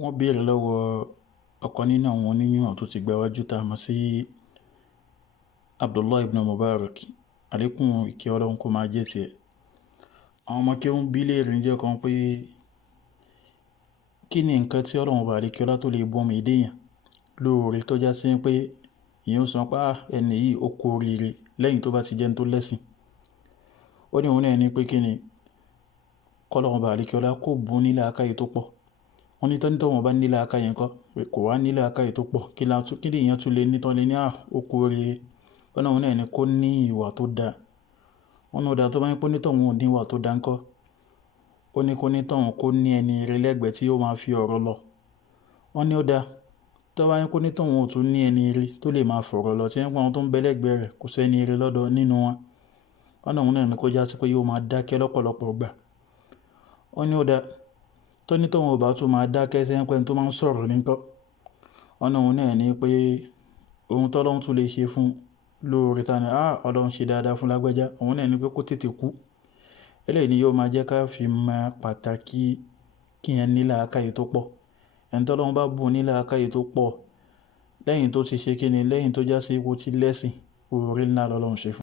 wọ́n béèrè lọ́wọ́ ọ̀kan nínú àwọn onímọ̀ tó ti gbáwájú tá a mọ̀ sí Abdullah ibn Mubarak, àlékún ìkẹ́ Ọlọ́run kó máa jẹ́ tiẹ̀. Àwọn ọmọ kéwú ń bi léèrè níjọ́ kan pé kí ni nǹkan tí Ọlọ́run bá àlékiọlá tó lè bu ọmọ èdè èèyàn lóore tó já sí pé èèyàn sọ pé ẹni yìí ó kú oríire lẹ́yìn tó bá ti jẹ́ ní tó lẹ́sìn. Ó ní òun náà ní pé kí ni k'Ọlọ́run bá àlékiọlá kó bùn ní làákàyè tó pọ̀. Wọ́n ní tọ́ní tọ́wọ́n bá ní làákàyè ńkọ́ pé kò wá ní làákàyè tó pọ̀ kí ni èèyàn tún lè ní tán lè ní ó kú oríire. Ọlọ́run náà ní kó ní ìwà tó dáa. Wọ́n ní ó dáa tó bá ń pé onítọ̀hún ò ní ìwà tó dáa ńkọ́. Ó ní kó onítọ̀hún kó ní ẹni ire lẹ́gbẹ̀ẹ́ tí ó máa fi ọ̀rọ̀ lọ. Wọ́n ní ó dáa tó bá ń pé onítọ̀hún ò tún ní ẹni ire tó lè máa fọ̀rọ̀ lọ tí wọ́n pé àwọn tó ń bẹ lẹ́gbẹ̀ẹ́ rẹ̀ kò sẹ́ni ire lọ́dọ̀ nínú wọn. Ọlọ́run náà ní kó já sí pé yóò máa dákẹ́ lọ́pọ̀lọpọ̀ gbà. Wọ́n ní ó dáa tó ní tọ̀hún ò bá tún máa dákẹ́ sẹ́yìn pé ẹni tó máa ń sọ̀rọ̀ ní ńkọ́. Ọlọ́run náà ní pé ohun tó Ọlọ́run tún lè ṣe fún lóore ta ni Ọlọ́run ṣe dáadáa fún lágbájá, òun náà ní pé kó tètè kú. Eléyìí ni yóò máa jẹ́ ká fi mọ pàtàkì kí ẹni ní làákàyè tó pọ̀. Ẹni tó Ọlọ́run bá bùn ní làákàyè tó pọ̀ lẹ́yìn tó ti ṣe kíni lẹ́yìn tó já sí ipò ti lẹ́sìn, oore ńlá l'Ọlọ́run ṣe fún.